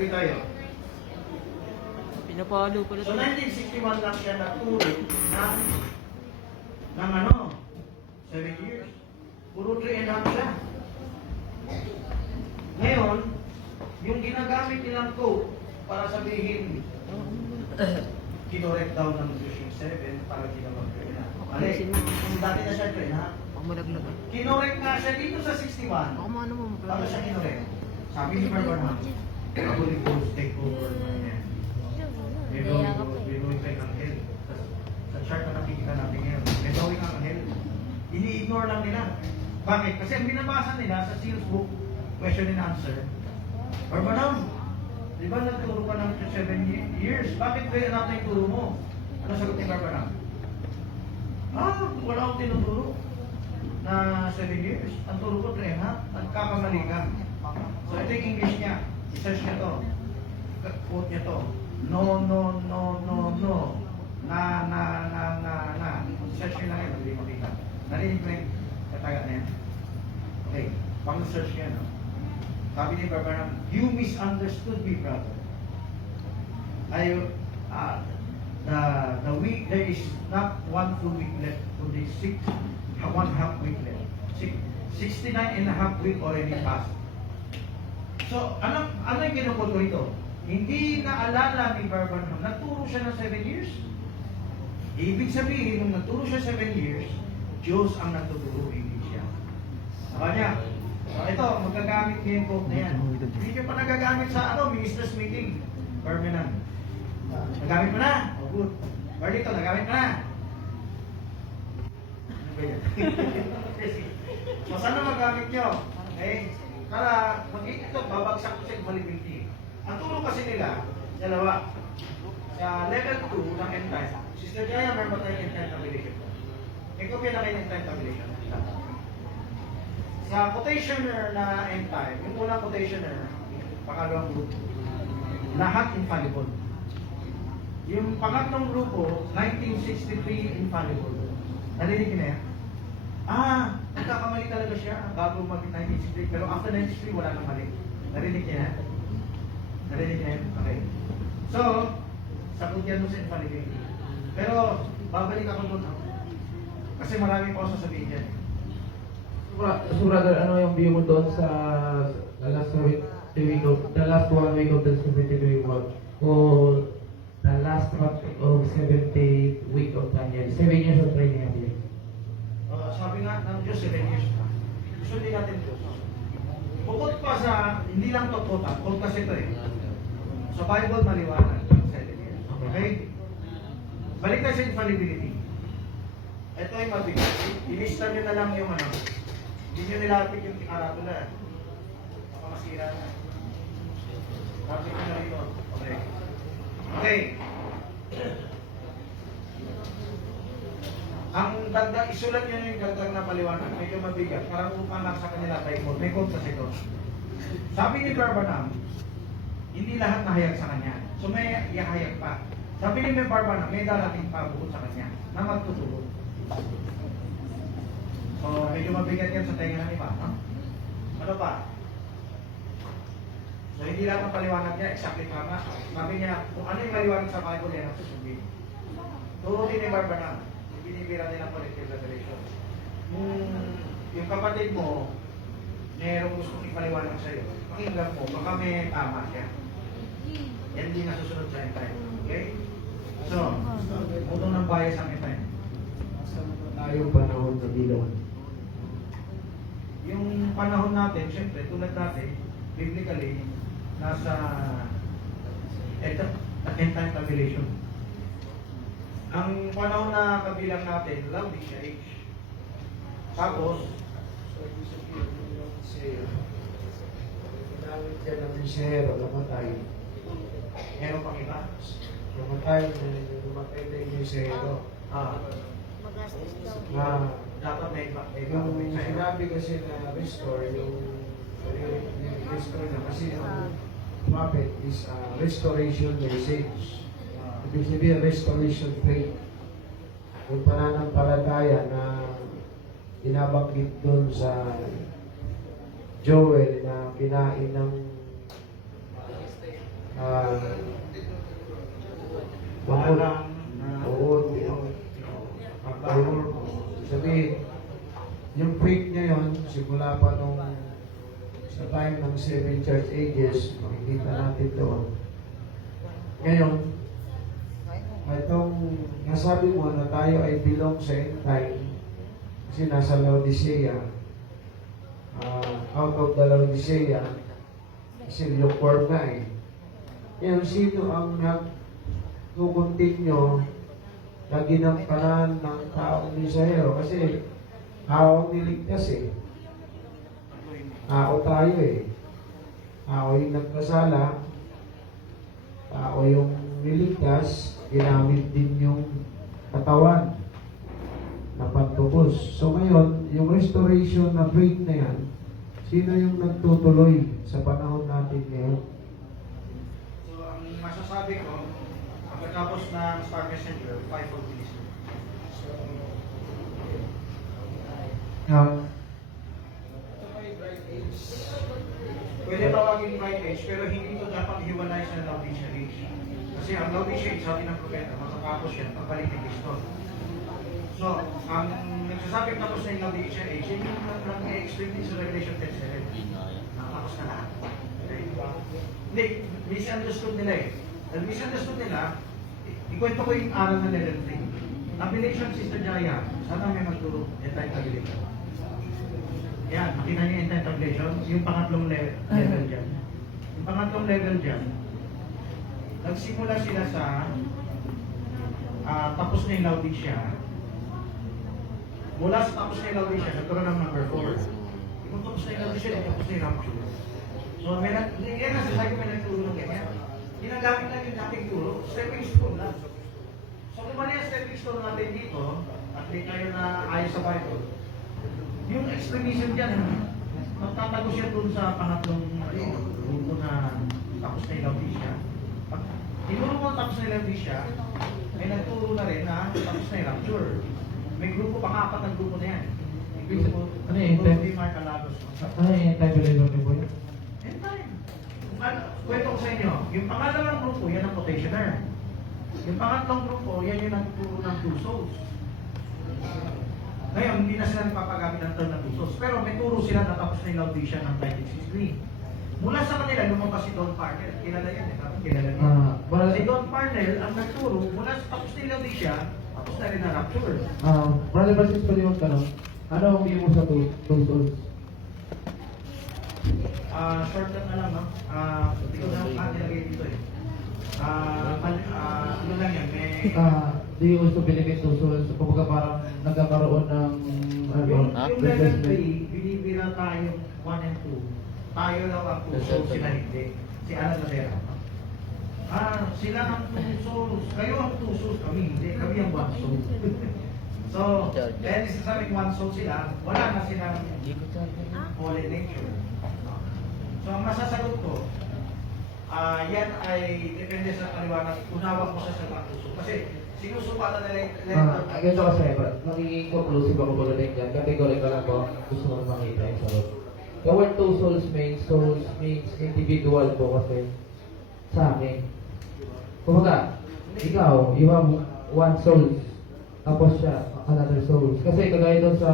Tuloy tayo. Pinapalo pala So, ito. 1961 lang siya natulog ng ano? 7 years. Puro 3 and a half siya. Ngayon, yung ginagamit nilang code para sabihin, kinorek daw ng Vision 7 para ginawag ko na. Mali, dati na siya 3 ha? Ako malaglag ah. Kinorek nga siya dito sa 61. Ako ano mo. Paano siya kinorek? Sabi ni Barbara, kabulig ko take over na yan. May drawing kay Angel. Sa chart na nakikita natin ngayon, may drawing ang Angel. Ini-ignore lang nila. Bakit? Kasi ang binabasa nila sa sales book, question and answer, Barbara, di ba nagturo ka ng 7 years? Bakit ba natin yung turo mo? Ano sagot ni Barbara? Wala akong tinuturo na 7 years. Ang turo ko 3 ha? Nagkakamali ka. So ito yung English niya. I-search niya to. Quote niya to. No. Na. Search niyo lang yun. Hindi makita. Narinig mo yung katagat na yan? Okay. Pang-search niya, no? Sabi ni Barbara, you misunderstood me, brother. The week, there is not 1 full week left. Only 1/2 week left. 69 and a half week already passed. So, ano yung kinukot ko rito? Hindi naalala ni Barbara, naturo siya ng 7 years. Ibig sabihin, nung naturo siya 7 years, Diyos ang nagtuturo, hindi siya. Saka niya, so ito, magagamit niya yung quote na yan. Hindi niyo pa nagagamit sa ministers meeting. Permanent. Nagamit mo na? Oh, good. Barlito, nagamit mo na? Ano ba yan? So, saan magamit nyo? Okay? Para ito, babagsak ko sa infallibility. Ang turo kasi nila, dalawa. Sa level 2 ng end time, Sister Jaya, meron ba tayong end time tabulation? May kopya na kayo ng end time tabulation. Sa quotationer na end time, yung unang quotationer, pangalawang grupo, lahat infallible. Yung pangatlong grupo, 1963 infallible. Narinig na yan? Nagkakamali talaga siya bago mag-1963. Pero after 1963, wala nang mali. Narinig niya yan? Narinig niya yan? Okay. So, sagot yan mo sa infallibility. Pero, babalik ako doon. Kasi marami pa ako sasabihin yan. So brother, ano yung view mo doon sa the last 1 week of the 70th month o the last month of 70th week of Daniel? 7 years of training natin. Sabi nga ng Diyos, 7 years pa. Sundin natin Diyos. Bukod pa sa, hindi lang to quote kasi ito eh. Sa Bible, maliwanag. 7 years. Okay? Balik tayo sa infallibility. Ito ay mabigat. Ilista nyo na lang yung ano. Hindi nyo nilapit yung karatula. Baka masira na. Lapit nyo na rito. Okay. Okay. Ang dagdag, isulat nyo yung dagdag na paliwanag. Medyo mabigat. Parang upanak sa kanila by code. May code kasi ito. Sabi ni Barbanam, hindi lahat nahayag sa kanya. So may ihayag pa. Sabi ni Barbanam, may darating pa bukod sa kanya na magtuturo. So, medyo mabigat yan sa tenga ng iba. No? Ano pa? So, hindi lang ang paliwanag niya, exactly tama. Sabi niya, kung ano yung maliwanag sa Bible, yan ang susundin. Turo din ni Barbanam, binibira nilang collective revelation. Yung kapatid mo, mayroong gustong ipaliwanag sa'yo, pakinggan mo, baka may tama siya. Yan din nasusunod sa end-time. Okay? So, utong ng bias ang end-time. Tayong panahon na bilang. Yung panahon natin, syempre, tulad natin, biblically, nasa end-time tabulation. Ang panahon na kabilang natin, Laodicea age. Tapos, Ginamit yan natin si Hero, namatay. meron pang iba. Namatay na yung si Hero. Magastos daw. Na, Dapat may iba. yung sinabi kasi na restore, yung restore na kasi ang prophet is a restoration message. Ibig sabihin, restoration faith. Yung pananampalataya na inabanggit doon sa Joel na kinain ng bakit? Walang, Oo, October. Sabihin, yung faith niya yun, simula pa nung sa time ng 7 church ages, makikita natin doon. Ngayon, itong nasabi mo na tayo ay belong sa end time, kasi nasa Laodicea, out of the Laodicea, kasi lukewarm na eh. Ngayon, sino ang nag-continue na ginampanan ng taong Israel? Kasi tao niligtas eh. Tao tayo eh. Tao yung nagkasala, tao yung niligtas, ginamit din yung katawan na pantubos. So ngayon, yung restoration na faith na yan, sino yung nagtutuloy sa panahon natin ngayon? So, ang masasabi ko, pagkatapos ng Star Messenger, 5 of these. Pwede tawagin bright age, pero hindi ito dapat hiwalay sa Laodicea age. Kasi ang Laodicea age, sabi ng propeta, matatapos yan, pagbalik ni Kristo. So, ang nagsasabing tapos na yung Laodicea age, yun yung nag-explain din sa Revelation 10:7. Nakatapos na lahat. Okay? Hindi, misunderstood nila eh. Dahil misunderstood nila, ikwento ko yung aral na level 3. Tabulation, Sister Jaya, sana may magturo, anti-tabulation. Yan, makita niyo yung anti-tabulation, yung pangatlong level dyan. Yung pangatlong level dyan, nagsimula sila sa tapos na yung Laodicea. Mula sa tapos na yung Laodicea, nagkaroon ng number 4. Yung tapos na yung Laodicea, tapos na yung rapture. So, yan ang sasabi ko may nagturo ng ganyan. Ginagamit lang yung dating turo, stepping stone lang. So, kung mali ang stepping stone natin dito, at di kayo na ayos sa Bible, yung explanation dyan, magtatago siya dun sa pangatlong grupo na tapos na yung Laodicea. Pag tinuro mo tapos na yung Laodicea, may nagturo na rin na tapos na yung rapture. May grupo, pang-apat ng grupo na yan. May grupo, Ano yung time? Hindi Mark Alagos. Ano yung time believer ni Boy? And time. Kwento ko sa inyo, yung pangalawang grupo, yan ang quotationer. Yung pangatlong grupo, yan yung nagtuturo ng two souls. Ngayon, hindi na sila nagpapagamit ng term ng two souls. Pero may turo sila na tapos na yung Laodicea ng 1963. Mula sa kanila, lumabas si Don Parnell. Kilala yan, kilala niya. Si Don Parnell ang nagturo, mula sa tapos na yung Laodicea, tapos na rin ang rapture. Brother Francis, pwede mo tanong, ano ang view mo sa two souls? Shortcut na lang, no? Hindi ko na nilagay dito eh. Ano lang yan, may... Do you also believe in two souls? Kumbaga parang nagkakaroon ng Yung level 3, replacement. binibira tayo 1 and 2. Tayo lang ang 2 souls, sila hindi. Si Alan Ladera. Sila ang 2 souls. Kayo ang 2 souls, kami hindi. Kami ang 1 soul. So, dahil isasabing 1 soul sila, wala na silang holy nature. So, ang masasagot ko, yan ay depende sa paliwanag. Unawa ko sa mga puso. Kasi sinusupatan nila Ganito kasi, magiging conclusive ako po rin dyan. Categorical lang po, gusto mo makita yung sagot. The word two souls means individual po kasi sa amin. Kumbaga, ikaw, you have one soul, tapos siya, another soul. Kasi kagaya doon sa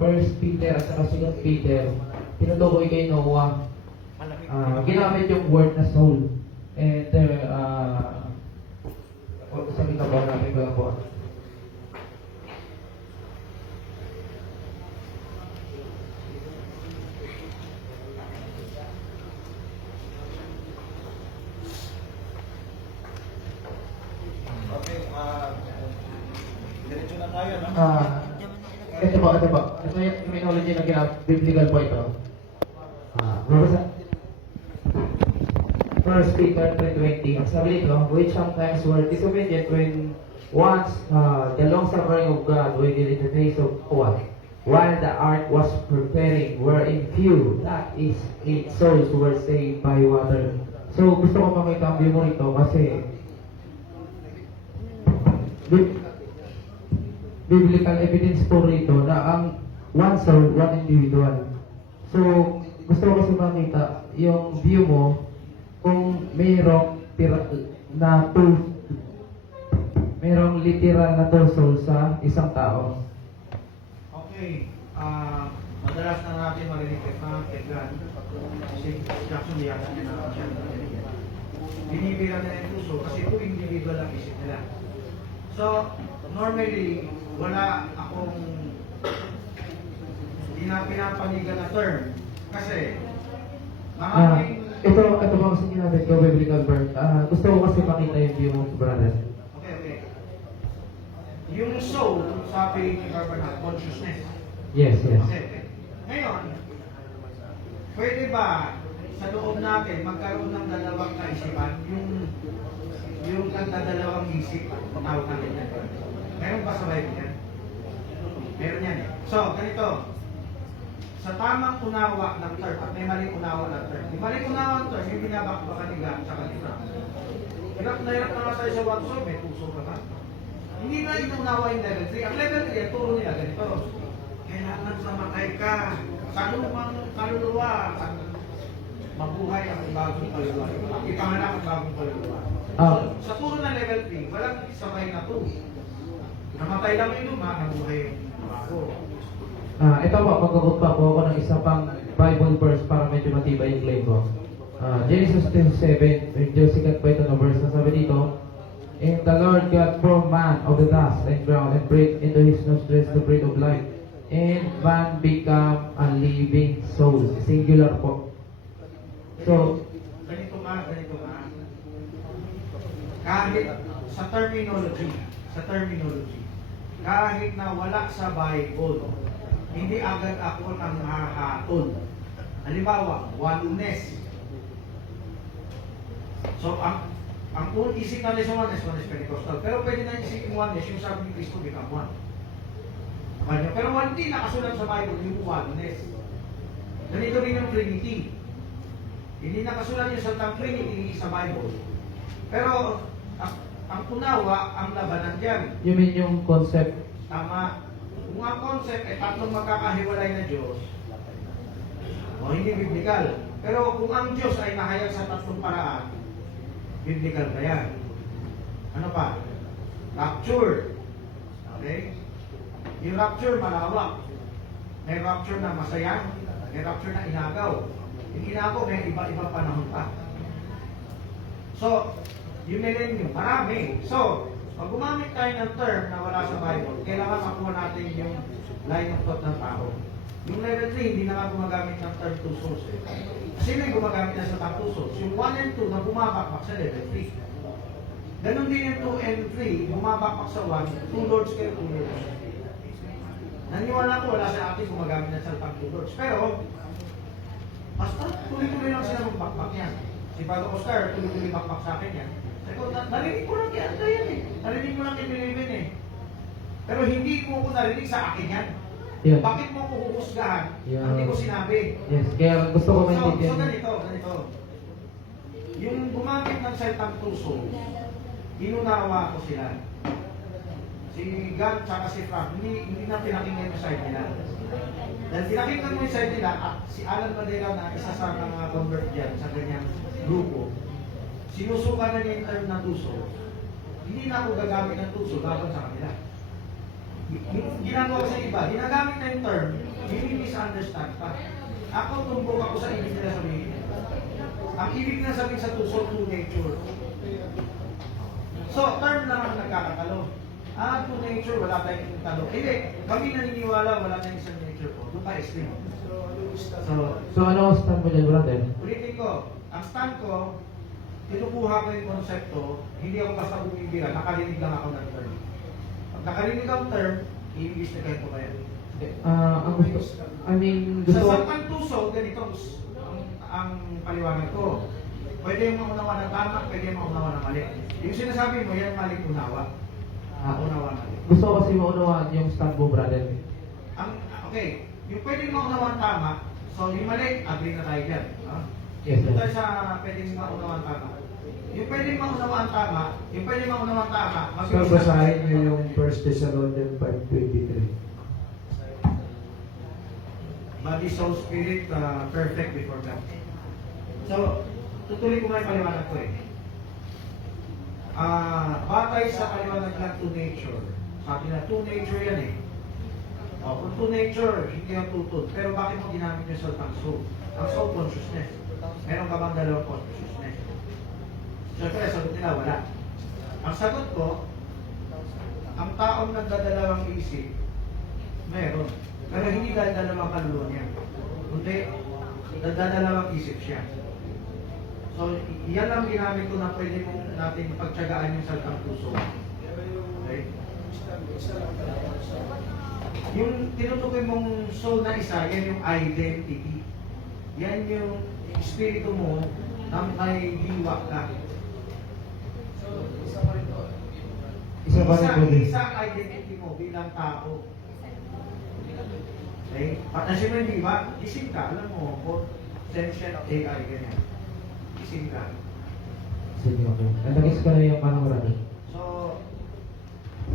First Peter at saka Second Peter, tinutukoy kay Noah, ginamit yung word na soul. And sabi na ba natin ko lang po. Okay, diretso na tayo, no? Ito po. Ito yung terminology na biblical po ito. Mabasa. First Peter 3:20. Ang sabi nito, which sometimes were disobedient when once the long suffering of God waited in the days of Noah, while the ark was preparing, wherein few, that is, 8 souls were saved by water. So gusto ko makita ang view mo rito kasi biblical evidence po rito na ang one soul, one individual. So, gusto ko kasi makita yung view mo kung mayroong mayroong literal na two souls sa isang tao. Okay, madalas na natin marinig kay Frank, kay Grant, si Jackson yata niya na siya narinig yan. Binibira nila yung puso kasi po individual ang isip nila. So, normally, wala akong pinapanigan na term kasi maraming Ito ba kasi natin ko, biblical verse. Gusto ko kasi makita yung view mo, brother. okay. Yung soul, sabi ni Carbonate, consciousness. Yes. Okay. Ngayon, pwede ba sa loob natin magkaroon ng dalawang kaisipan? Yung nagdadalawang isip, tawag natin yan. Meron ba sa Bible yan? Meron yan eh. So, ganito. Sa tamang unawa ng term, at may maling unawa ng term. Yung maling unawa ng term, yung binabakbakan ni God sa kanila. Hirap na hirap na nga tayo sa one soul, may puso ka ba? Hindi na inunawa yung level 3. Ang level 3, ang turo nila ganito. Kailangan samakay ka sa lumang kaluluwa. Mabuhay ang bagong kaluluwa. Ipanganak ang bagong kaluluwa. Sa turo ng level 3, walang sabay na 2. Namatay lang yung luma, nabuhay yung bago. Ito po, magkakot pa po ako ng isa pang Bible verse para medyo matibay yung claim ko. Genesis 27, medyo sikat pa ito na verse na sabi dito, And the Lord God formed man of the dust and ground and breathed into his nostrils the breath of life. And man became a living soul. Singular po. So, Ganito nga. Kahit sa terminology, kahit na wala sa Bible, hindi agad ako nang hahatol. Halimbawa, oneness. So, ang isip natin sa oneness Pentecostal. Pero pwede na isipin oneness, yung sabi ni Cristo, become one. Pero hindi nakasulat sa Bible yung oneness. Ganito rin yung Trinity. Hindi nakasulat yung salitang Trinity sa Bible. Pero, ang unawa, ang labanan dyan. you mean yung concept? Tama. Kung ang concept ay tatlong magkakahiwalay na Diyos, o hindi biblical. Pero kung ang Diyos ay nahayag sa tatlong paraan, biblical ba yan? Ano pa? Rapture. Okay? Yung rapture malawak. May rapture na masaya, may rapture na inagaw. Yung inagaw may iba-iba panahon pa. So, yung millennium, marami. So, pag gumamit tayo ng term na wala sa Bible, kailangan makuha natin yung line of thought ng tao. Yung level 3, hindi na nga gumagamit ng term two souls eh. Kasi may gumagamit na sa term two souls. Yung 1 and 2 na bumabakbak sa level 3. Ganon din yung 2 and 3, bumabakbak sa 1, two lords kayo, two lords. Naniwala ko, wala sa atin gumagamit na sa term two lords. Pero, basta tuloy-tuloy lang sila magbakbak yan. Si Father Oscar, tuloy-tuloy bakbak sa akin yan. Narinig ko lang yan eh. Narinig ko lang kay Bilibin eh. Pero hindi mo ko narinig sa akin yan. Yeah. Bakit mo ko huhusgahan? Yeah. Hindi ko sinabi. Yes, kaya gusto ko So maintindihan. ganito. Yung gumamit ng salitang tuso, inunawa ko sila. Si God tsaka si Frank, hindi na pinakinggan yung side nila. Dahil pinakinggan mo yung side nila, at si Alan Madera na isa sa mga convert dyan sa ganyang grupo, sinusuka na niya yung term na tuso, hindi na ako gagamit ng tuso laban sa kanila. Ginagawa ko sa iba, ginagamit na yung term, hindi misunderstand pa. Ako tumbok ako sa ibig nila sabihin. Ang ibig na sabihin sa tuso, true nature. So, term lang ang nagkakatalo. True nature, wala tayong talo. Hindi, kami naniniwala, wala tayong isang nature po. Doon pa extreme. So ano ang stand mo dyan, brother? Ulitin ko, ang stand ko, tinukuha ko yung konsepto, hindi ako basta bumibira, nakarinig lang ako ng term. Pag nakarinig ang term, i-investigate ko ba yan? Ang gusto, gusto Sa ko, Saltang Tuso, ganito ang paliwanag ko. Pwede yung maunawa ng tama, pwede yung maunawa ng mali. Yung sinasabi mo, yan maling unawa. Unawa mali. gusto ko kasi maunawaan yung stand mo, brother. Okay, yung pwede yung maunawa ng tama, so yung mali, agree na tayo dyan. Yes, Ito sir. tayo sa pwedeng maunawa ng tama. Yung pwedeng maunawa ang tama, yung pwedeng maunawa ang tama, So, basahin niyo yung 1 Thessalonians 5:23. Body, soul, spirit, perfect before God. So, tutuloy ko nga yung paliwanag ko eh. Batay sa paliwanag ng to nature. Sabi na, to nature yan eh. Kung to nature, hindi ang tutod. Pero bakit mo ginamit yung salitang soul? Ang soul consciousness. Meron ka bang dalawang consciousness? Siyempre, sagot nila, wala. Ang sagot ko, ang taong nagdadalawang isip, meron. Pero hindi dahil dalawang kaluluwa niya. Kundi, nagdadalawang isip siya. So, yan ang ginamit ko na pwede mong natin pagtsagaan yung salitang puso. Okay? Yung tinutukoy mong soul na isa, yan yung identity. Yan yung espiritu mo na may diwa ka. Isa pa rin po din. Isa ang identity mo bilang tao. Okay? Patasin mo yung diwa, isip ka. Alam mo, sentient AI, ganyan. Isip ka. Sige, okay. Natagis ko na yung manong rani. So,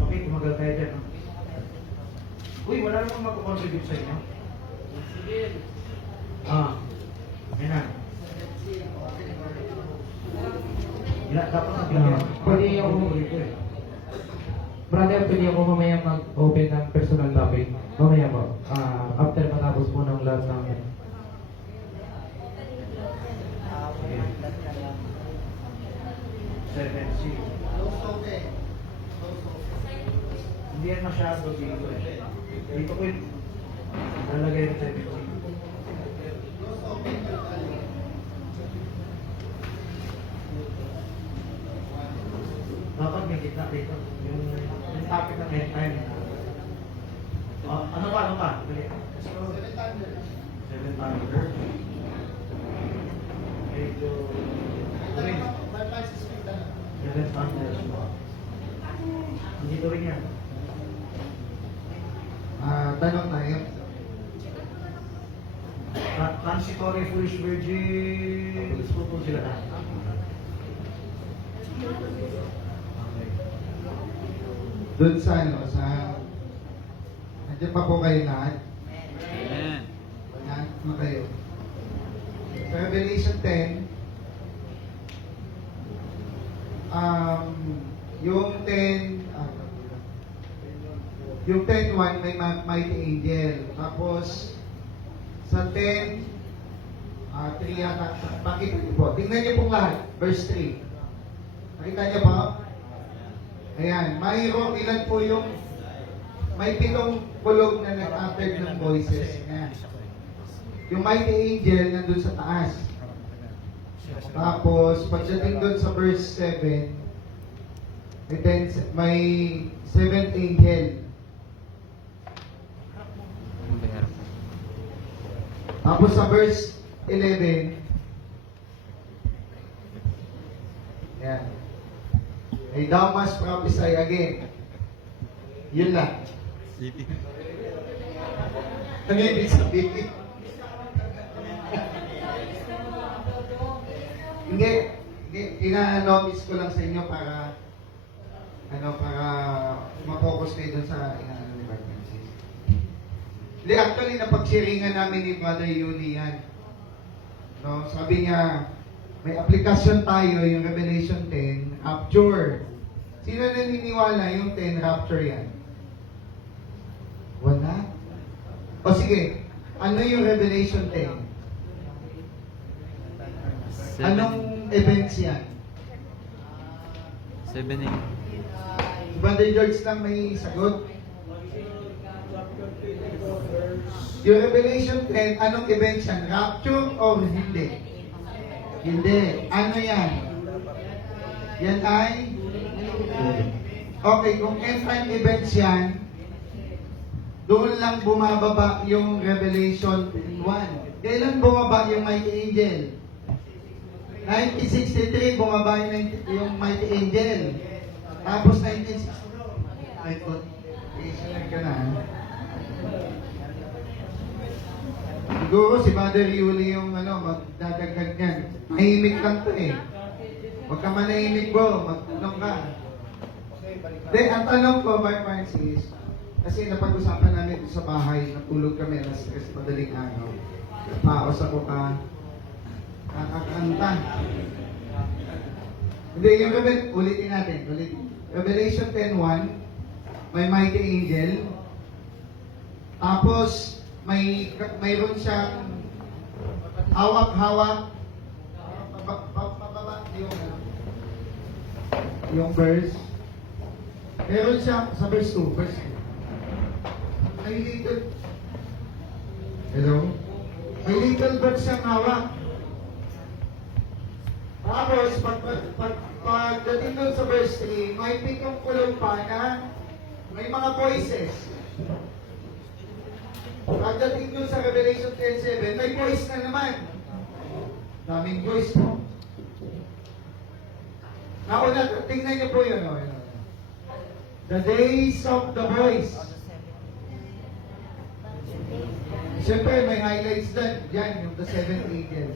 okay, tumagal tayo dyan. No? Uy, wala namang mag-contribute sa inyo. Yan na. Dapat na pinag- Pwede ako- Brother, pwede ako mamaya mag-open ng personal topic. Mamaya po. After matapos po ng lahat ng... Seven C. Hindi yan masyado dito eh. Dito ko yun. Lalagay yung 7C. Dapat may kita dito. Yung topic ng end time. Ano pa? Dali. Seven thunder. Medyo... Seven thunder. Dito rin yan. Tanong tayo. Transitory foolish virgins. Pupul sila na. Okay. Doon sa nandiyan pa po kayo lahat? Lahat na kayo. Sa Revelation 10, yung 10:1 may mighty angel. Tapos, sa 10, 3 yata. Pakita niyo po. Tingnan niyo pong lahat. Verse 3. Nakita niyo po? Ayan. Mayroong ilan po yung may 7 kulog na nag-uttered ng voices. Ayan. Yung mighty angel nandun sa taas. Tapos, pagdating doon sa verse 7, may 7th angel. Tapos sa verse 11, ayan. Hey, thou must prophesy again. Yun lang. Ano ibig sabihin? Hindi, ina-notice ko lang sa inyo para ma-focus kayo dun sa inaano ni Brother Francis. Hindi, actually, napag-sharingan namin ni Brother Yuli yan. No, sabi niya, may aplikasyon tayo, yung Revelation 10, rapture. Sino naniniwala yung 10 rapture yan? Wala? O sige, ano yung Revelation 10? Anong events yan? 7 Brother George lang may sagot. Yung Revelation 10, anong events yan? Rapture o hindi? Hindi. Ano yan? Yan ay? Okay, kung end time events yan, doon lang bumababa yung Revelation 1. Kailan bumaba yung mighty angel? 1963, bumaba yung mighty angel. Tapos 1960. Ay, sunod ka na. Siguro si Brother Yuli yung magdadagdag niyan. Mahimik lang to eh. Huwag ka manahimik bro, magtanong ka. Then, ang tanong ko, Mark Francis, kasi napag-usapan namin sa bahay, natulog kami alas 3 madaling araw. Paos ako ka. Nakakanta. Hindi, yung ulitin natin. Revelation 10:1, may mighty angel. Tapos, mayroon siyang hawak-hawak. Pababa yung verse. Meron siya sa verse 2. May little, hello? May little bird siyang hawak. Tapos, pagdating doon sa verse 3, may pitong kulong pa na may mga voices. Pagdating doon sa Revelation 10:7, may voice na naman. Daming voice po. Nauna, tingnan niyo po yun. The days of the voice. Siyempre, may highlights dyan, yung the seventh angel.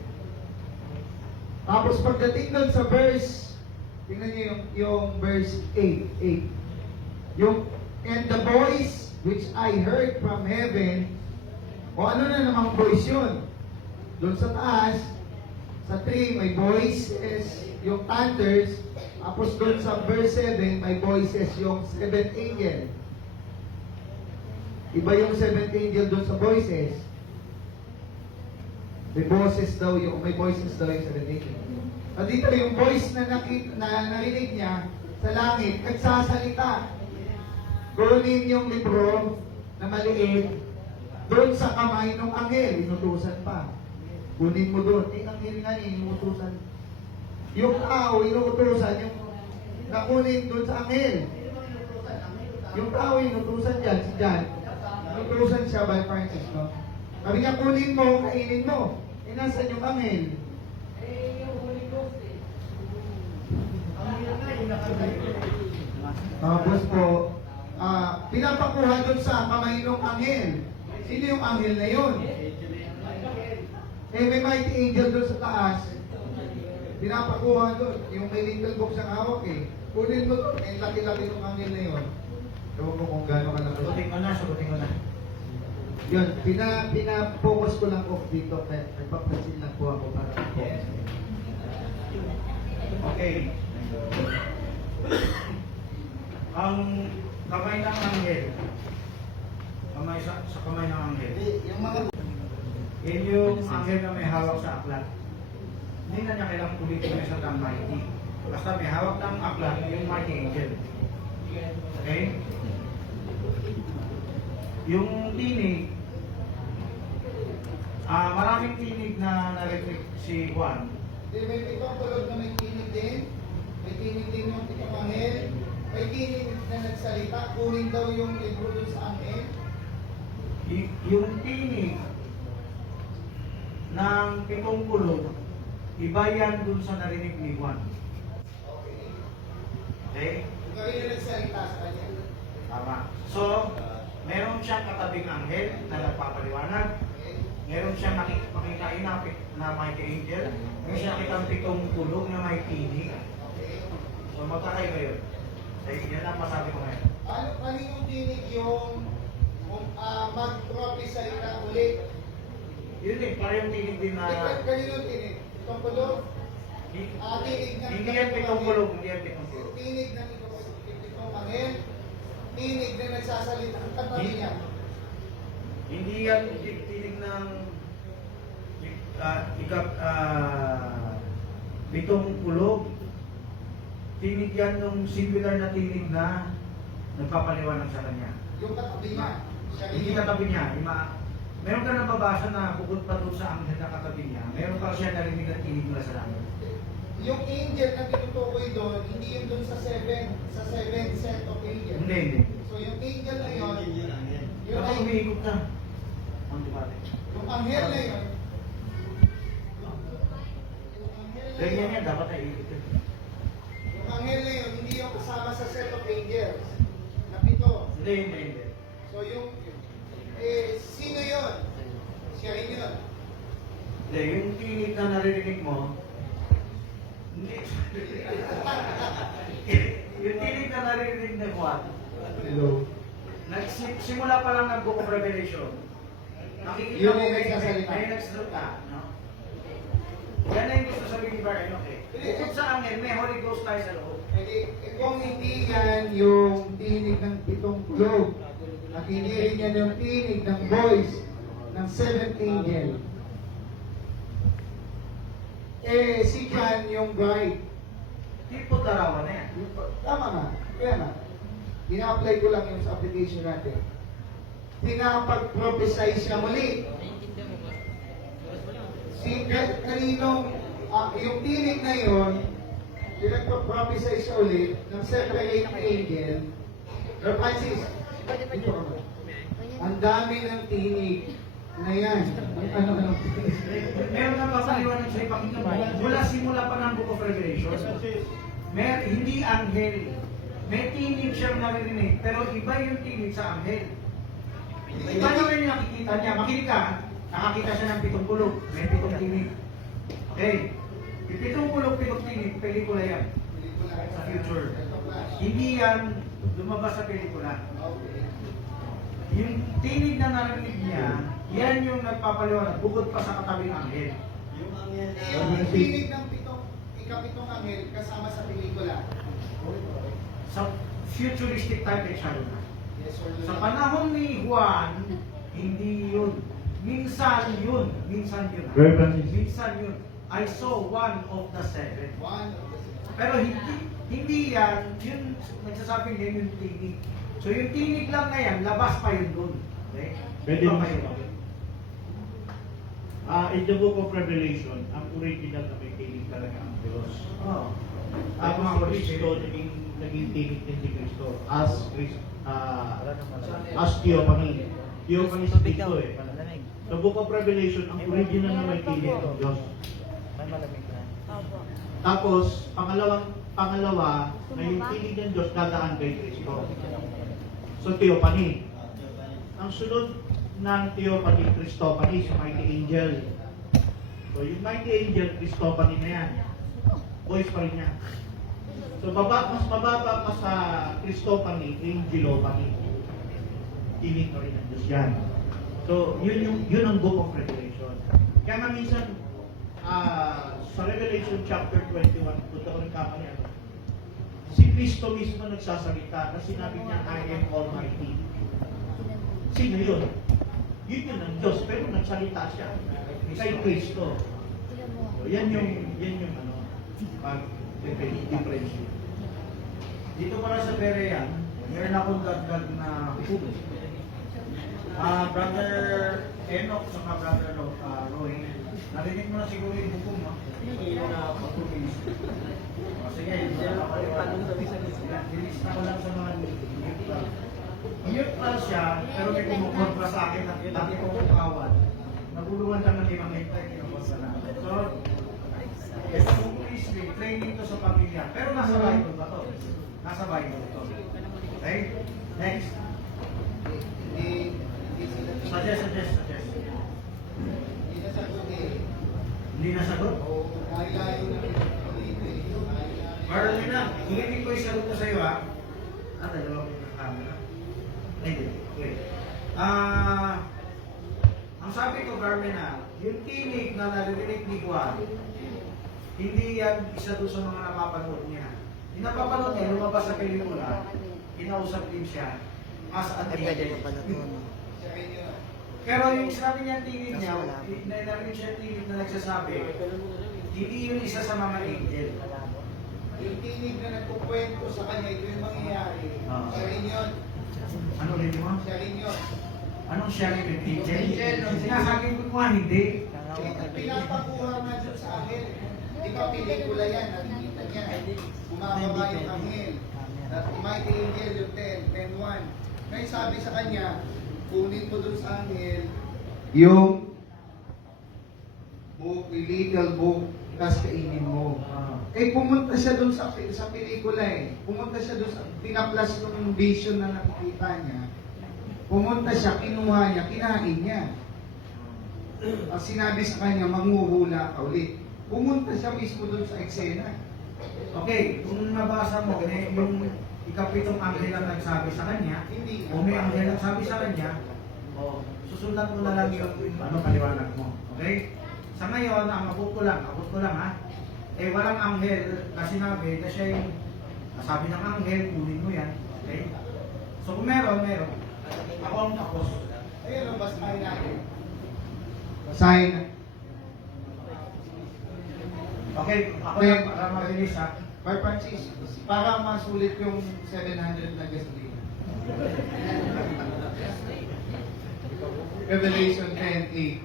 Tapos pagdating doon sa verse, tingnan niyo yung verse 8. And the voice which I heard from heaven, o ano na namang voice yun? Doon sa taas, sa 3, may voices, yung thunders. Tapos doon sa verse 7, may voices, yung seventh angel. Iba yung seventh angel doon sa voices. May voices daw yung seventh angel. At dito yung voice na narinig niya sa langit, nagsasalita. Kunin yung libro na maliit doon sa kamay ng anghel, inutusan pa. Kunin mo doon. Anghel nga inutusan. Yung tao, inutusan, yung nakunin doon sa anghel. Yung tao, inutusan dyan, si John. Inutusan siya by Francis, no? Sabi niya, kunin mo, kainin mo. Nasaan yung anghel? Yung Holy Ghost Anghel na, yung nakalagay. Tapos po, pinapakuha doon sa kamay ng anghel. Sino yung anghel na yun? May mighty angel doon sa taas. Pinapakuha doon. Yung may little box ang hawak Kunin mo doon. Laki-laki ng anghel na yun. Ewan ko kung gano'n ka lang. Sagutin ko na. Yun, pina-focus ko lang off dito. Nagpapansin lang po ako para focus. Okay. Ang kamay ng anghel. Sa kamay ng anghel. Yung mga... Yan yung anghel na may hawak sa aklat. Hindi na niya kailangang ulitin yung isang mighty. Basta may hawak ng aklat, yung mighty angel. Okay? Yung tinig, maraming tinig na narinig si Juan. May pitong kulog na may tinig din. May tinig din yung pitong anghel. May tinig na nagsalita. Kunin daw yung libro dun sa anghel. Yung tinig ng pitong kulog, iba yan dun sa narinig ni Juan. Okay? Ikaw yung nagsalita sa kanya. Tama. So, meron siyang katabing anghel na nagpapaliwanag. Meron siyang makikain na mighty angel. Meron siyang nakitang pitong kulog na may tinig. So, magkakaiba yun. So, yan lang masabi ko ngayon. Ano yung tinig yung mag-prophesy na ulit? Yun din, parang tinig din na... Kanino yung tinig? Pitong kulog? Tinig ng Hindi yan pitong kulog, hindi yan pitong kulog. Tinig ng pitong anghel. Tinig na nagsasalita ang katabi niya. Hindi yan tinig ng pitong kulog. Tinig yan ng singular na tinig na nagpapaliwanag sa kanya. Yung katabi niya. Hindi katabi niya. Meron ka nababasa na bukod pa doon sa anghel na katabi niya, meron pa siya narinig na tinig mula sa langit. Yung angel na tinutukoy doon, hindi yun doon sa seven set of angel. Hindi. So yung angel na yun, Kapag umiikot na, ang debate. yung anghel na yun, Ganyan yan, dapat ay iikot yun. yung anghel na yun, hindi yung kasama sa set of angels. Na pito. Hindi. So yung, sino yun? Siya rin yun. Hindi, yung tinig na naririnig mo, hindi. Yung tinig na naririnig na Juan, Hello. simula pa lang ng Book of Revelation, nakikita Yun mo yung may nagsasalita. nagsasalita, no? Yan na yung gusto sabihin ni Bar Enoch eh. Bukod sa angel, may Holy Ghost tayo sa loob. Kung hindi yan yung tinig ng 70, at hindi rin yan yung tinig ng voice ng seventh angel, si John yung bride. Tipo darawa na yan. Tama nga. Kaya nga. Ina-apply ko lang yung sa application natin. Pinapag-prophesy siya muli. Kaninong, yung tinig na yun, pinagpa-prophesy siya ulit ng separate angel. Sir Francis, ito ako. Ang dami ng tinig na yan. Ano? Meron na papaliwanag sa ipakita mo, mula simula pa ng Book of Revelation, hindi anghel. May tinig siyang naririnig, pero iba yung tinig sa anghel. Iba naman yung nakikita niya. Makinig ka, nakakita siya ng 7 pulog. May 7 tinig. Okay. Yung 7 pulog, 7 tinig, pelikula yan. Sa future. Hindi yan lumabas sa pelikula. Yung tinig na narinig niya, yan yung nagpapaliwanag, bukod pa sa katabing anghel. Yung tinig ng ikapitong anghel kasama sa pelikula. Sa futuristic type siya na. Yes or no? Sa panahon ni Juan, hindi yun. Minsan yun. Minsan yun. Very Francis. Minsan yun. I saw one of the 7. One of the seven. Pero hindi yan, yun, nagsasabing yan yung tinig. So yung tinig lang na yan, labas pa yun dun. Okay? Pwede Iba mo pa yun. In the book of Revelation, ang original na may tinig talaga ang Diyos. Oh. Tapos si Kristo naging tinig din si Kristo as Theophany. Theophany sa Kristo eh. Sa book of Revelation, ang original na may tinig ang Diyos. Tapos, pangalawa, na yung tinig ng Diyos dadaan kay Kristo. So, Theophany. Ang sunod ng Theophany, Christophany, si Mighty Angel. So, yung Mighty Angel, Christophany na yan. Voice pa rin yan. So, mas mababa pa sa Christophany, Angelophany. Tinig pa rin ng Diyos yan. So, yun ang book of Revelation. Kaya nga minsan, sa Revelation chapter 21, punta ko ng kamali, si Kristo mismo nagsasalita na sinabi niya, I am Almighty. Sino yun? Yun ang Diyos, pero nagsalita siya kay Kristo. So, yan yung difference. Dito pala sa Berean, meron akong dagdag na hubo. Brother Enoch sa Brother Roy, narinig mo na siguro yung hukom, no? Hindi na pag-release. Sige, release na ko lang sa mga neutral. Neutral siya, pero may kumukontra sa akin na dati ko kawan. Nagulungan lang ng 5 hektar, kinabasa na. So, training to sa pamilya. Pero nasa Bible ba to? Nasa Bible to. Okay? Next. Suggest. Hindi nasagot eh. Hindi nasagot? O, layo na Marlena, hindi ko isagot ko sa iyo ha. Dalawa ko yung camera. Hindi. Okay. Ang sabi ko, Carmena, yung tinig na naririnig ni Juan, hindi yan isa doon sa mga napapanood niya. Yung napapanood niya, lumabas sa pelikula, kinausap din siya as a tinig. Pero yung sinabi niya tinig niya, narinig siya tinig na nagsasabi, hindi yun isa sa mga angel. Yung tinig na nagkukwento sa kanya, ito yung mangyayari. Ah. Siya rin yun. Ano rin mo? Siya rin yun. Anong siya rin yung angel? Angel. Sinasabi ko nga hindi. Pinapakuha nga dyan sa akin. Di ba pelikula yan, nakikita niya. Bumababa yung anghel. At Mighty Angel yung 10:1. Ngayon sabi sa kanya, kunin mo dun sa anghel yung book, yung little book, tapos kainin mo. Eh, pumunta siya dun sa pelikula eh. Pumunta siya dun sa, pinaplas ng vision na nakikita niya. Pumunta siya, kinuha niya, kinain niya. Ang sinabi sa kanya, manghuhula ka ulit. Pumunta siya mismo dun sa eksena. Okay, kung nabasa mo, yung ikapitong anghel ang nagsabi sa kanya, Hindi. o may anghel ang sabi sa kanya, susundan mo na lang yung paliwanag mo. Okay? Sa ngayon, ang abot ko lang ha. Eh, walang anghel na sinabi na siya yung, sabi ng anghel, kunin mo yan. Okay? So, kung meron. Ako ang tapos. Ayun ang basahin natin. Basahin. Okay, ako lang para mabilis ha. Bar Francis, para masulit yung 700 na gasolina. Revelation 10:8.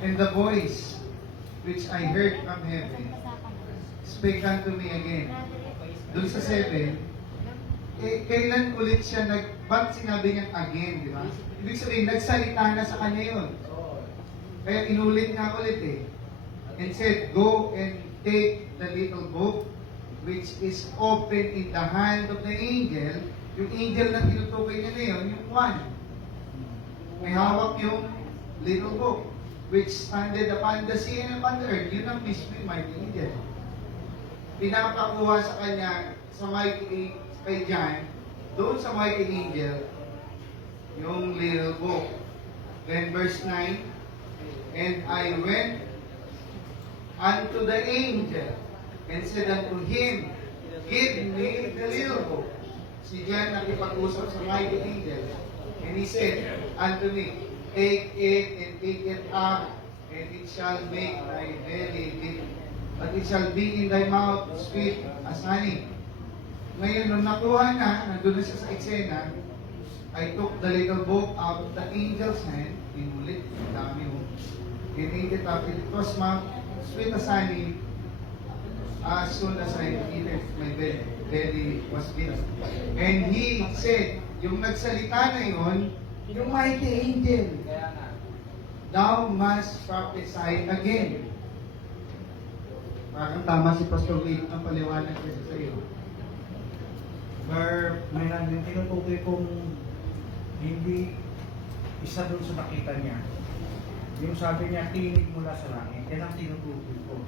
And the voice which I heard from heaven spake unto me again. Doon sa 7, kailan ulit siya ba't sinabi niya again, di ba? Ibig sabihin, nagsalita na sa kanya yun. Kaya inulit nga ulit eh. And said, go and take the little book which is open in the hand of the angel. Yung angel na tinutukoy niya na yun, yung one. May hawak yung little book which standeth upon the sea and upon the earth. Yun ang mismo yung mighty angel. Pinapakuha sa kanya sa mighty kay John, doon sa mighty angel, yung little book. Then verse 9, and I went unto the angel and said unto him, give me the little book. Si John nakipag-usap sa mighty angel. And he said unto me, take it and take it up, and it shall make thy belly bitter, but it shall be in thy mouth sweet as honey. Ngayon, nung nakuha na, nandun na siya sa eksena, I took the little book out of the angel's hand, inulit, dami mo, and ate it up, and it was sweet as honey, as soon as I eat it, my belly was bitter. And he said, yung nagsalita na yun, yung mighty angel, thou must prophesy again. Parang tama si Pastor Vic ang paliwanag kasi sa iyo. May nandun tinutukoy kong hindi isa doon sa nakita niya. Yung sabi niya, tinig mula sa langit. Yan ang tinutukoy ko.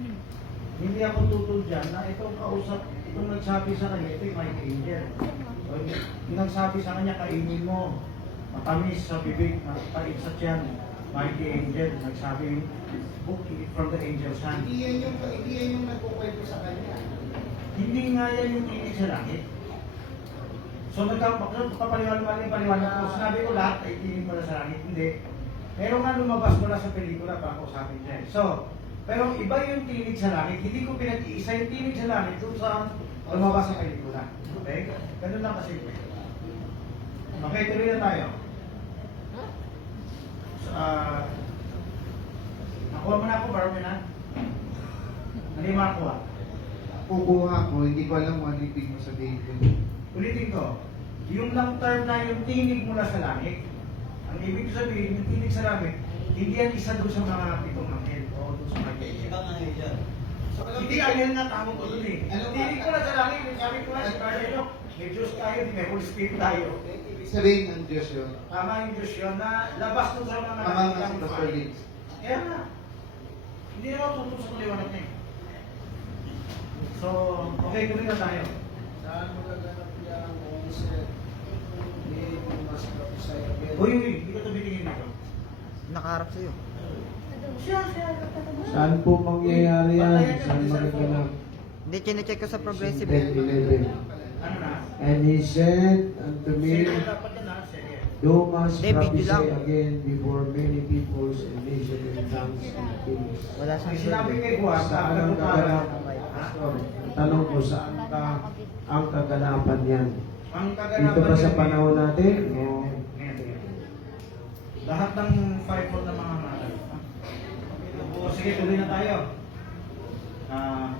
Hindi ako tutol dyan na itong kausap, itong nagsabi sa kanya, ito yung mighty angel. So, yung nagsabi sa kanya, kainin mo, matamis sa bibig, mapait sa tiyan, mighty angel. Nagsabi yung book from the angel's hand. Hindi yan yung nagkukwento sa kanya. Hindi nga yan yung tinig sa langit. So paliwanag ko, sinabi ko lahat ay tinig mula sa langit. Hindi. Meron nga lumabas mula sa pelikula para kausapin siya. So, pero iba yung tinig sa langit. Hindi ko pinag-iisa yung tinig sa langit kung saan lumabas sa pelikula. Okay? Ganun lang kasi. Okay, tuloy na tayo. Nakuha mo na ako, Barwin, ha? Hindi makakuha. Kukuha ko, hindi ko alam kung ano ibig mo sabihin ko. Ulitin ko, yung long term na yung tinig mula sa langit, ang ibig sabihin, yung tinig sa langit, hindi yan isa doon sa mga pitong anghel o doon sa mga angel. Hindi anghel na tawag ko doon eh. Tinig mula sa langit, yung sabi ko nga, si Carlo, may Diyos tayo, may Holy Spirit tayo. Ibig sabihin ng Diyos yun. Tama yung Diyos yun na labas doon sa mga Tama nga si Pastor Vic. Kaya nga, hindi naman tutulong sa kuliwanag niya eh. So, okay, tuloy na tayo. Saan magaganap yan kung hindi mo mas prophesy again? Uy, hindi ko ito bitingin dito. Nakaharap sa'yo. Siya. Saan po mangyayari yan? Saan magaganap? Hindi, chinecheck ko sa progressive. 10:11. Ano na? And he said unto me, Sige, dapat yan ha, sige. you must Hindi, video prophesy lang. again before many peoples and nations and tongues and kings. Wala Ang siyang sinabi kay Juan, Saan ang kaganap? Pastor, tanong ko, saan ka ang kaganapan yan? Ang Dito ba sa panahon natin? O Ngayon. Lahat ng fivefold na mga magal. O sige, tuloy na tayo.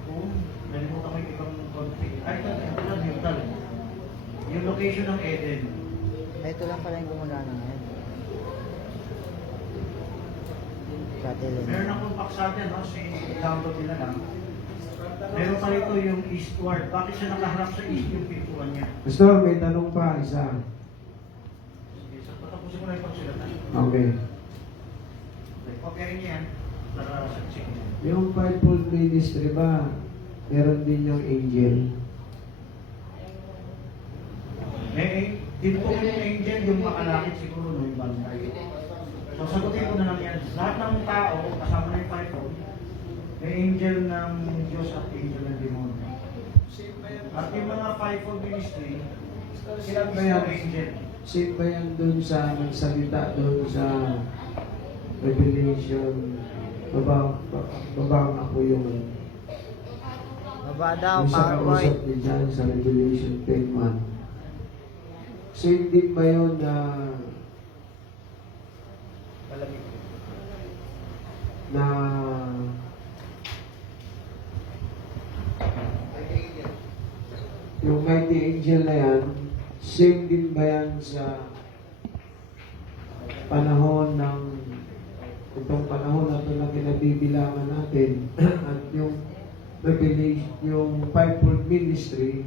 Kung nalimutan ko yung ibang konti. Ay, ito lang neutral. Yung location ng Eden. Ito lang pala yung gumagana ngayon. Satellite. Meron akong paksa dyan, no? I-download nila lang. Meron pa rito yung eastward. Bakit siya nakaharap sa east yung pintuan niya? Pastor, may tanong pa, isa. Sige, so patapusin ko na yung pagsulatan. Okay. Kopyarin niya yan para sa check niya. Yung fivefold ministry ba, meron din yung angel? Din po yung angel, yung makalakit siguro no, yung bantay. So sagutin ko na lang yan. Lahat ng tao, kasama na yung fivefold, may angel ng Diyos at angel ng demonyo. At yung mga fivefold ministry, sila Ba mismo yan? angel. Same ba yan dun sa nagsalita dun sa Revelation? Babang ako yung Baba daw, yung sa PowerPoint. kausap ni John sa Revelation 10:1. Same din ba yun na na yung mighty angel na yan, same din ba yan sa panahon ng itong panahon na ito na kinabibilangan natin at yung revelation, yung fivefold ministry,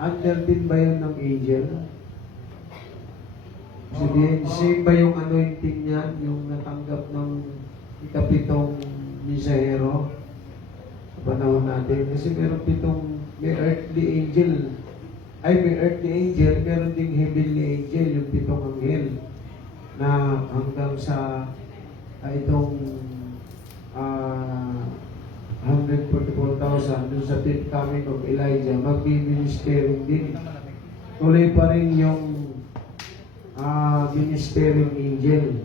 under din ba yun ng angel? Sabihin, same ba yung anointing niya, yung natanggap ng ikapitong misahero sa panahon natin? Kasi meron may earthly angel, may earthly angel, meron ding heavenly angel, yung pitong anghel, na hanggang sa itong 144,000 dun sa fifth coming of Elijah, magbi-ministering din. Tuloy pa rin yung ministering angel,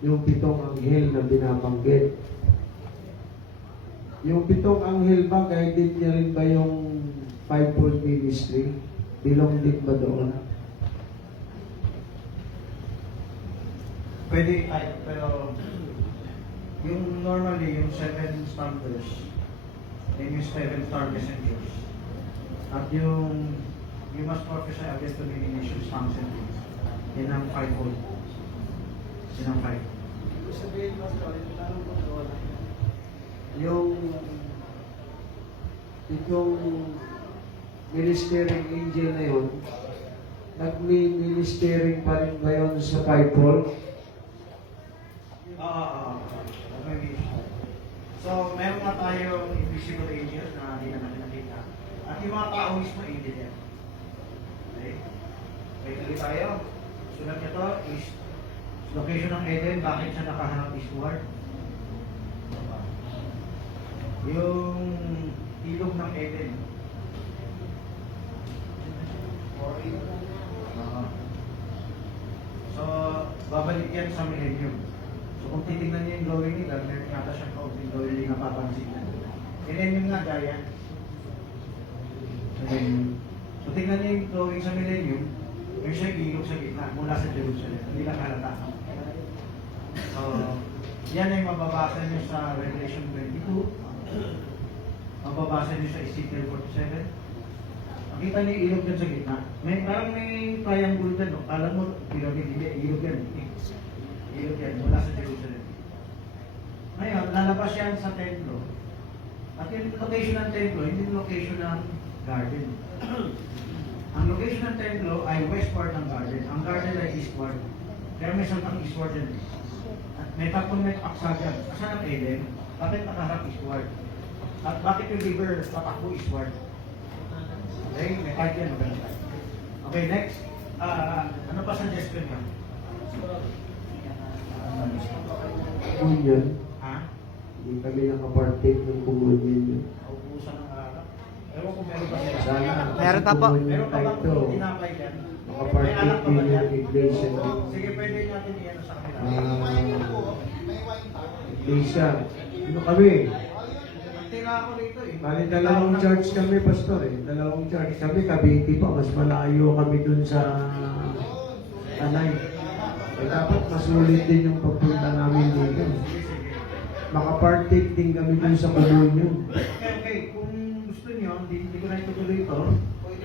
yung pitong anghel na binabanggit. Yung pitong anghel ba, guided niya rin ba yung fivefold ministry? Bilong din ba doon? Pwede tayo, pero yung normally, yung 7 standards, yung 7 star messengers, at yung you must prophesy against the many nations, tongues and things. Yan ang fivefold. Yan ang five. Yung itong ministering angel na yun, nag-ministering pa rin ba yun sa fivefold? Maybe. So, meron nga tayong invisible angels na hindi na natin nakita. At yung mga tao mismo, angel yan. Okay? Okay, tuloy tayo. Sunod nito is location ng Eden. Bakit siya nakahanap eastward? Yung ilog ng Eden. So, babalik yan sa millennium. So, kung titignan niyo yung drawing nila, meron yata siyang kaunting drawing na napapansin na. Millennium nga, gaya. So, tignan niyo yung drawing sa millennium, yung siya ilog sa gitna, mula sa Jerusalem. Hindi lang halata. So, yan ay mababasa niyo sa Revelation 22. Mababasa niyo sa Ezekiel 47. Makita niyo yung ilog dyan sa gitna. Parang may triangle dyan, no? Alam mo, pyramid, hindi, ilog yan. Ilog yan, mula sa Jerusalem. Ngayon, lalabas yan sa templo. At yung location ng templo, hindi yung location ng garden. Ang location ng templo ay westward ng garden. Ang garden ay eastward. Pero may santang eastward yan. At may tatlong may paksa dyan. Asan ang Eden? Bakit nakaharap eastward? At bakit yung river patakbo eastward? Okay, may card yan. Maganda. Okay, next. Ano pa suggestion ka? Communion. Ha? Hindi kami nakapartake ng communion yun. Naubusan ng araw. Ewan kung meron pa sila. Sana. Meron pa po. Meron pa bang Ito, tinapay dyan? May makapartake anak pa ba din dyan? yung iglesia. Sige, pwede natin iyan sa kanila. Iglesia. Ano kami? Tira ako rito eh. Bali, dalawang church kami, pastor eh. Dalawang church kami, Cavite pa. Mas malayo kami dun sa Tanay. Eh, dapat masulit din yung pagpunta namin dito. Makapartake din kami dun sa communion. Okay. Kung gusto niyo, hindi ko na itutuloy ito.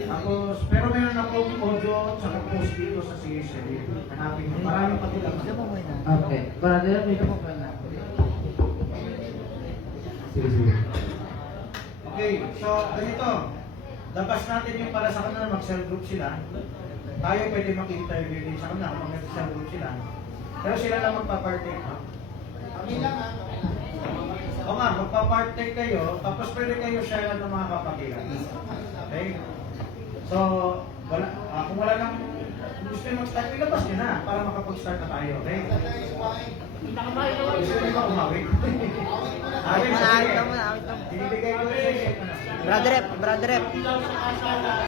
Tapos, pero meron akong audio sa post dito sa CSL. Hanapin mo. Maraming patulang. Ito po muna. Okay. Brother, may Ito po muna. Sige. Okay, so ganito. Labas natin yung para sa kanila, mag-cell group sila. Tayo pwede makita-interview din sa kanila kung mag-cell group sila. Pero sila lang magpa-partake. No? O nga, magpa-partake kayo, tapos pwede kayo share ng mga kapatiran. Okay? So, kung wala nang gusto nyo mag-start, ilabas nyo na para makapag-start na tayo, okay? Gusto nyo ba umawit? Awit mo na, awit mo na, awit mo. Binibigay ko sa inyo. Brother Rep, brother Rep.